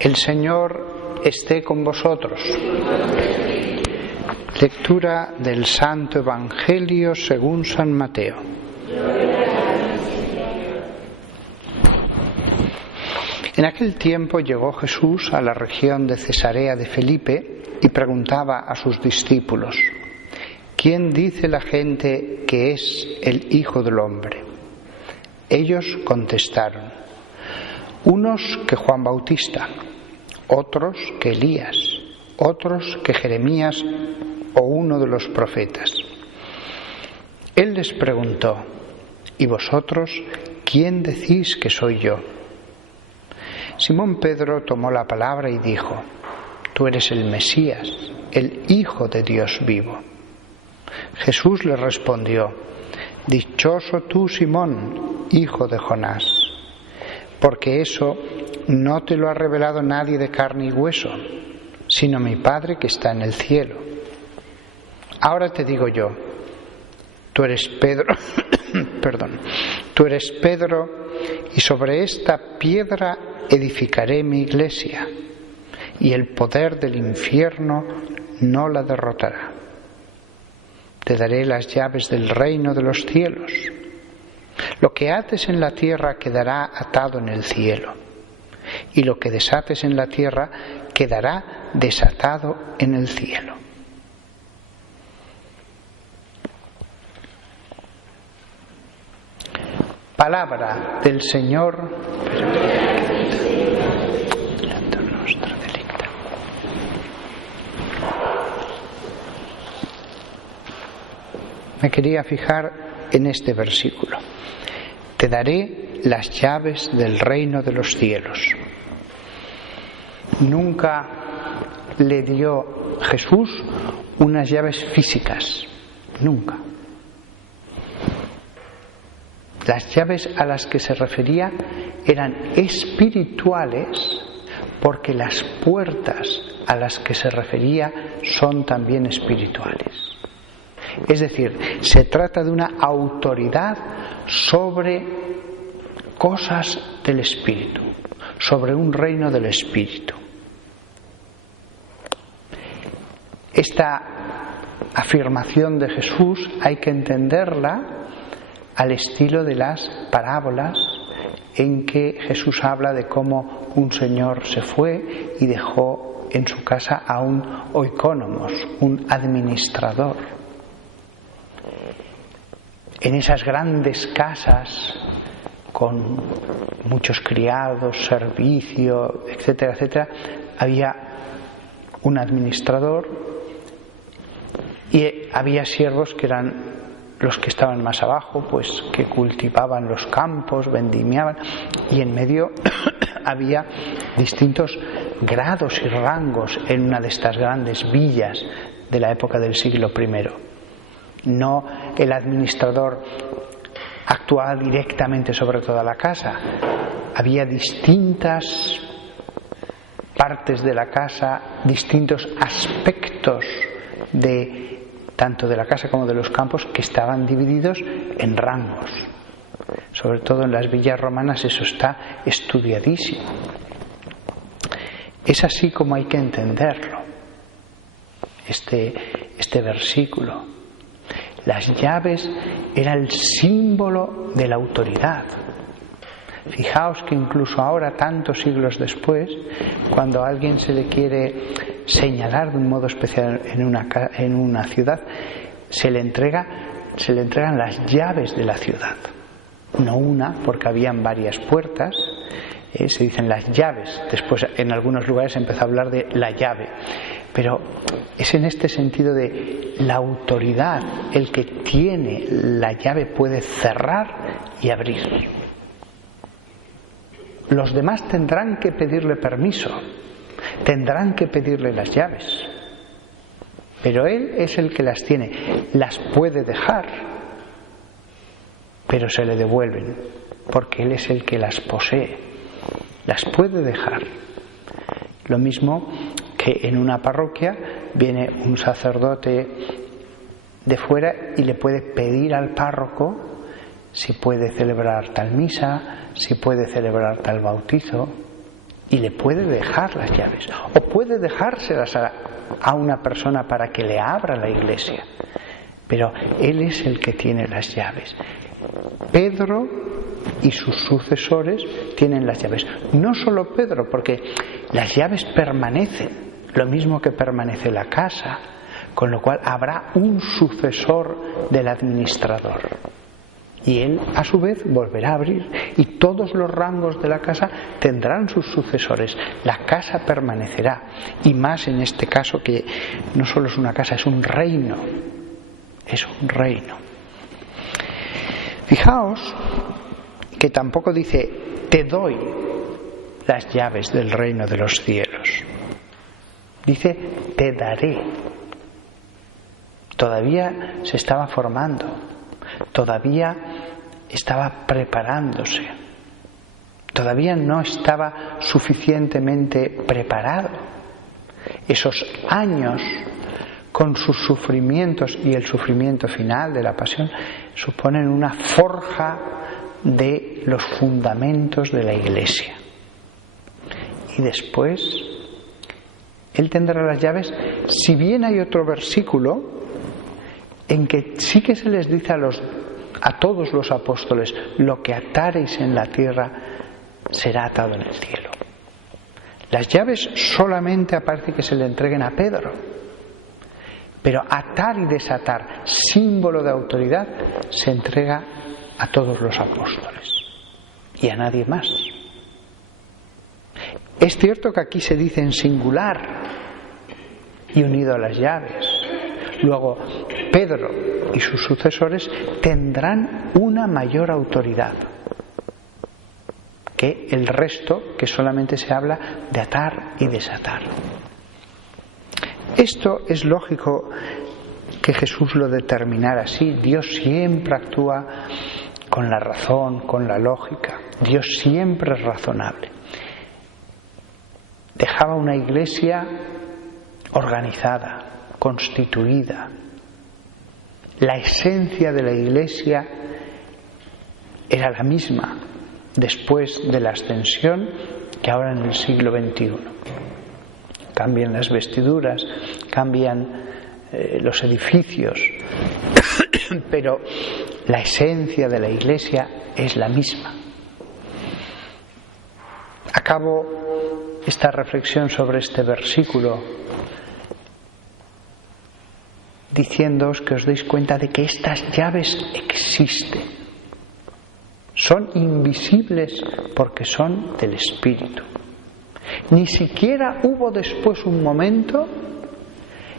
El Señor esté con vosotros. Lectura del Santo Evangelio según San Mateo. En aquel tiempo llegó Jesús a la región de Cesarea de Felipe y preguntaba a sus discípulos: ¿Quién dice la gente que es el Hijo del Hombre? Ellos contestaron: unos que Juan Bautista, otros que Elías, otros que Jeremías o uno de los profetas. Él les preguntó: ¿y vosotros quién decís que soy yo? Simón Pedro tomó la palabra y dijo: Tú eres el Mesías, el Hijo de Dios vivo. Jesús le respondió: Dichoso tú, Simón, hijo de Jonás, porque eso no te lo ha revelado nadie de carne y hueso, sino mi Padre que está en el cielo. Ahora te digo yo, tú eres Pedro, tú eres Pedro, y sobre esta piedra edificaré mi iglesia, y el poder del infierno no la derrotará. Te daré las llaves del reino de los cielos. Lo que ates en la tierra quedará atado en el cielo, y lo que desates en la tierra quedará desatado en el cielo. Palabra del Señor. Me quería fijar en este versículo. Te daré las llaves del reino de los cielos. Nunca le dio Jesús unas llaves físicas, nunca. Las llaves a las que se refería eran espirituales, porque las puertas a las que se refería son también espirituales. Es decir, se trata de una autoridad sobre cosas del Espíritu, sobre un reino del Espíritu. Esta afirmación de Jesús hay que entenderla al estilo de las parábolas en que Jesús habla de cómo un señor se fue y dejó en su casa a un oikónomos, un administrador. En esas grandes casas con muchos criados, servicio, etcétera, etcétera, había un administrador y había siervos que eran los que estaban más abajo, pues que cultivaban los campos, vendimiaban, y en medio había distintos grados y rangos en una de estas grandes villas de la época del siglo I. No el administrador actuaba directamente sobre toda la casa. Había distintas partes de la casa, distintos aspectos de tanto de la casa como de los campos que estaban divididos en rangos. Sobre todo en las villas romanas eso está estudiadísimo. Es así como hay que entenderlo, este versículo. Las llaves eran el símbolo de la autoridad. Fijaos que incluso ahora, tantos siglos después, cuando a alguien se le quiere señalar de un modo especial en una ciudad, se le entregan las llaves de la ciudad. No una, porque habían varias puertas, se dicen las llaves. Después en algunos lugares se empezó a hablar de la llave. Pero es en este sentido de la autoridad. El que tiene la llave puede cerrar y abrir. Los demás tendrán que pedirle permiso, tendrán que pedirle las llaves. Pero él es el que las tiene. Las puede dejar, pero se le devuelven, porque él es el que las posee. Las puede dejar. Lo mismo que en una parroquia viene un sacerdote de fuera y le puede pedir al párroco si puede celebrar tal misa, si puede celebrar tal bautizo, y le puede dejar las llaves, o puede dejárselas a una persona para que le abra la iglesia, pero Él es el que tiene las llaves. Pedro y sus sucesores tienen las llaves. No solo Pedro, porque las llaves permanecen, lo mismo que permanece la casa, con lo cual habrá un sucesor del administrador. Y él, a su vez, volverá a abrir, y todos los rangos de la casa tendrán sus sucesores. La casa permanecerá, y más en este caso, que no solo es una casa, es un reino. Es un reino. Fijaos que tampoco dice: te doy las llaves del reino de los cielos. Dice: te daré. Todavía se estaba formando, todavía estaba preparándose, todavía no estaba suficientemente preparado. Esos años, con sus sufrimientos y el sufrimiento final de la pasión, suponen una forja de los fundamentos de la Iglesia. Y después Él tendrá las llaves. Si bien hay otro versículo en que sí que se les dice a todos los apóstoles: lo que atareis en la tierra será atado en el cielo. Las llaves solamente aparece que se le entreguen a Pedro, pero atar y desatar, símbolo de autoridad, se entrega a todos los apóstoles y a nadie más. Es cierto que aquí se dice en singular y unido a las llaves. Luego, Pedro y sus sucesores tendrán una mayor autoridad que el resto, que solamente se habla de atar y desatar. Esto es lógico que Jesús lo determinara así. Dios siempre actúa con la razón, con la lógica. Dios siempre es razonable. Dejaba una iglesia organizada, constituida. La esencia de la iglesia era la misma después de la ascensión que ahora en el siglo XXI. Cambian las vestiduras, cambian los edificios, pero la esencia de la iglesia es la misma. Acabo esta reflexión sobre este versículo diciéndoos que os deis cuenta de que estas llaves existen. Son invisibles porque son del Espíritu. Ni siquiera hubo después un momento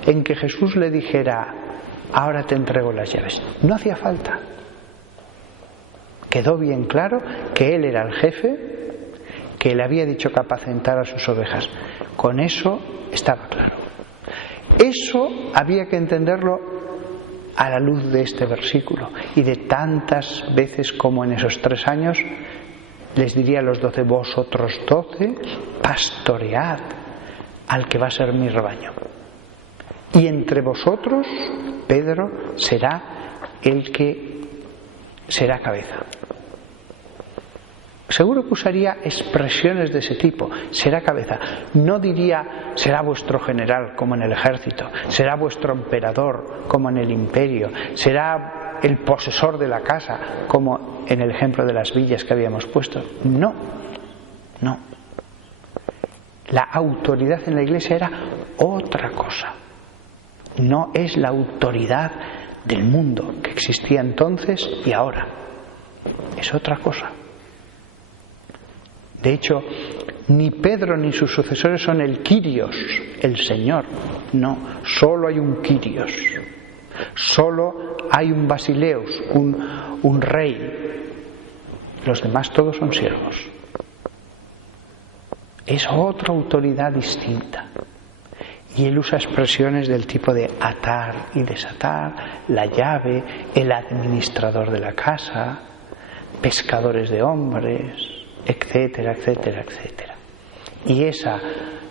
en que Jesús le dijera: ahora te entrego las llaves. No hacía falta. Quedó bien claro que Él era el jefe, que le había dicho que apacentara sus ovejas. Con eso estaba claro. Eso había que entenderlo a la luz de este versículo y de tantas veces como en esos 3 años les diría a los 12: vosotros 12 pastoread al que va a ser mi rebaño, y entre vosotros Pedro será el que será cabeza. Seguro que usaría expresiones de ese tipo: será cabeza. No diría será vuestro general como en el ejército, será vuestro emperador como en el imperio, será el posesor de la casa como en el ejemplo de las villas que habíamos puesto. No, no. La autoridad en la iglesia era otra cosa. No es la autoridad del mundo que existía entonces y ahora. Es otra cosa. De hecho, ni Pedro ni sus sucesores son el Kyrios, el Señor. No, solo hay un Kyrios. Solo hay un Basileus, un rey. Los demás todos son siervos. Es otra autoridad distinta. Y él usa expresiones del tipo de atar y desatar, la llave, el administrador de la casa, pescadores de hombres, etcétera, etcétera, etcétera. Y esa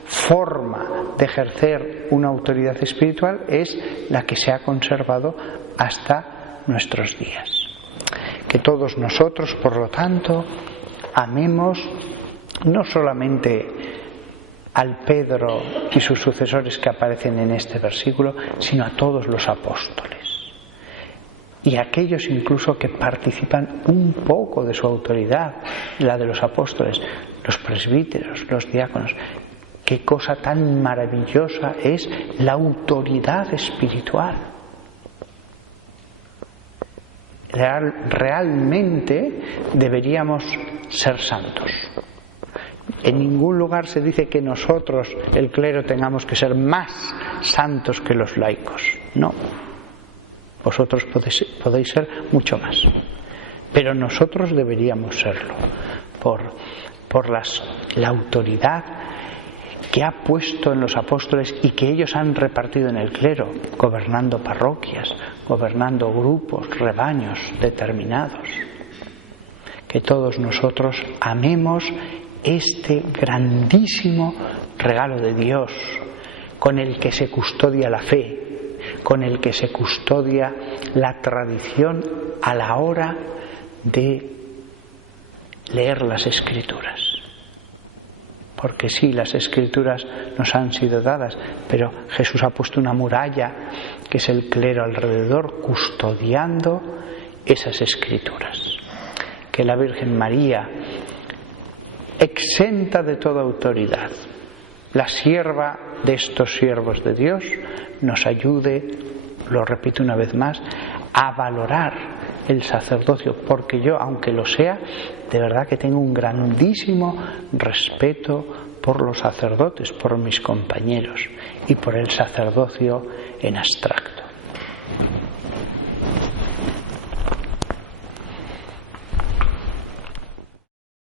forma de ejercer una autoridad espiritual es la que se ha conservado hasta nuestros días. Que todos nosotros, por lo tanto, amemos no solamente al Pedro y sus sucesores que aparecen en este versículo, sino a todos los apóstoles. Y aquellos incluso que participan un poco de su autoridad, la de los apóstoles, los presbíteros, los diáconos. Qué cosa tan maravillosa es la autoridad espiritual. Realmente deberíamos ser santos. En ningún lugar se dice que nosotros, el clero, tengamos que ser más santos que los laicos. No. Vosotros podéis ser mucho más. Pero nosotros deberíamos serlo por la autoridad que ha puesto en los apóstoles y que ellos han repartido en el clero, gobernando parroquias, gobernando grupos, rebaños determinados. Que todos nosotros amemos este grandísimo regalo de Dios, con el que se custodia la fe, con el que se custodia la tradición a la hora de leer las Escrituras. Porque sí, las Escrituras nos han sido dadas, pero Jesús ha puesto una muralla, que es el clero alrededor, custodiando esas Escrituras. Que la Virgen María, exenta de toda autoridad, la sierva de estos siervos de Dios, nos ayude, lo repito una vez más, a valorar el sacerdocio, porque yo, aunque lo sea, de verdad que tengo un grandísimo respeto por los sacerdotes, por mis compañeros y por el sacerdocio en abstracto.